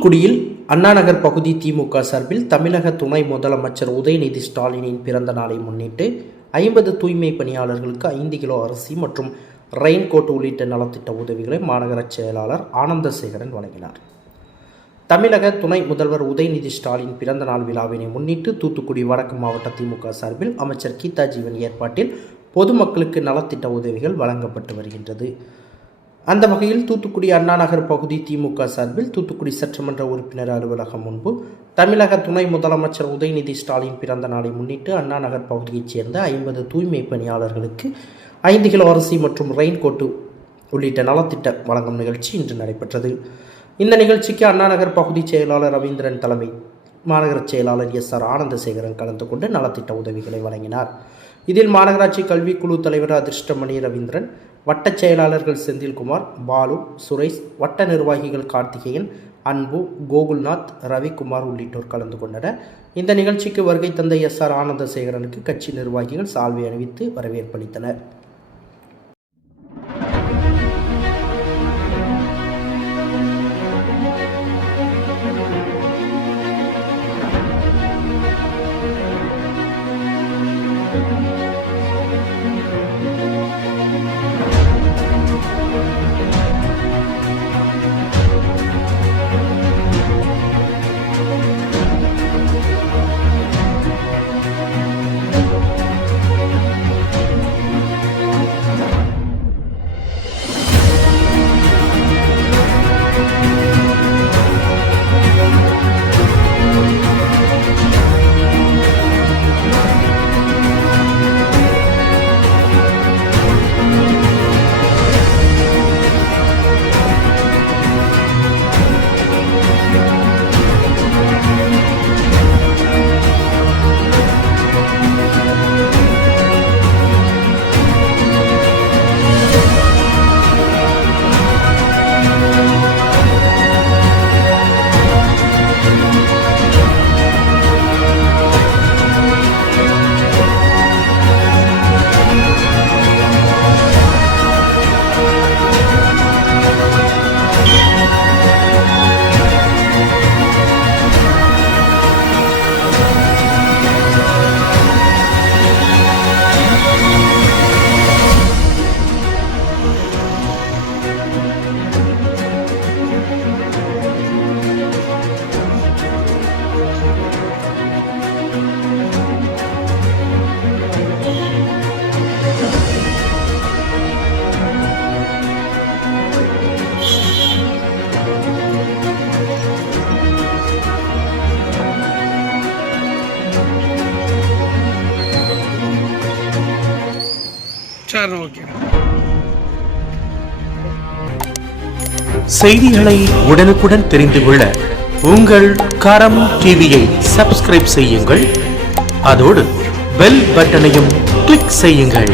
தூத்துக்குடியில் அண்ணாநகர் பகுதி திமுக சார்பில் தமிழக துணை முதலமைச்சர் உதயநிதி ஸ்டாலினின் பிறந்த நாளை முன்னிட்டு 50 தூய்மை பணியாளர்களுக்கு 5 கிலோ அரிசி மற்றும் ரெயின்கோட் உள்ளிட்ட நலத்திட்ட உதவிகளை மாநகர செயலாளர் ஆனந்தசேகரன் வழங்கினார். தமிழக துணை முதல்வர் உதயநிதி ஸ்டாலின் பிறந்த நாள் விழாவினை முன்னிட்டு தூத்துக்குடி வடக்கு மாவட்ட திமுக சார்பில் அமைச்சர் கீதா ஜீவன் ஏற்பாட்டில் பொதுமக்களுக்கு நலத்திட்ட உதவிகள் வழங்கப்பட்டு வருகின்றது. அந்த வகையில் தூத்துக்குடி அண்ணாநகர் பகுதி திமுக சார்பில் தூத்துக்குடி சட்டமன்ற உறுப்பினர் அலுவலகம் முன்பு தமிழக துணை முதலமைச்சர் உதயநிதி ஸ்டாலின் பிறந்த நாளை முன்னிட்டு அண்ணாநகர் பகுதியைச் சேர்ந்த 50 தூய்மை பணியாளர்களுக்கு 5 கிலோ அரிசி மற்றும் ரெயின்கோட்டு உள்ளிட்ட நலத்திட்ட வழங்கும் நிகழ்ச்சி இன்று நடைபெற்றது. இந்த நிகழ்ச்சிக்கு அண்ணாநகர் பகுதி செயலாளர் ரவீந்திரன் தலைமை, மாநகர செயலாளர் SR ஆனந்தசேகரன் கலந்து கொண்டு நலத்திட்ட உதவிகளை வழங்கினார். இதில் மாநகராட்சி கல்விக்குழு தலைவர் அதிர்ஷ்டமணி ரவீந்திரன், வட்ட செயலாளர்கள் செந்தில்குமார், பாலு, சுரேஷ், வட்ட நிர்வாகிகள் கார்த்திகேயன், அன்பு, கோகுல்நாத், ரவிக்குமார் உள்ளிட்டோர் கலந்து கொண்டனர். இந்த நிகழ்ச்சிக்கு வருகை தந்த SR ஆனந்தசேகரனுக்கு கட்சி நிர்வாகிகள் சால்வை அணிவித்து வரவேற்பளித்தனர். செய்திகளை உடனுக்குடன் தெரிந்து கொள்ள உங்கள் கரம் டிவியை சப்ஸ்கிரைப் செய்யுங்கள். அதோடு பெல் பட்டனையும் கிளிக் செய்யுங்கள்.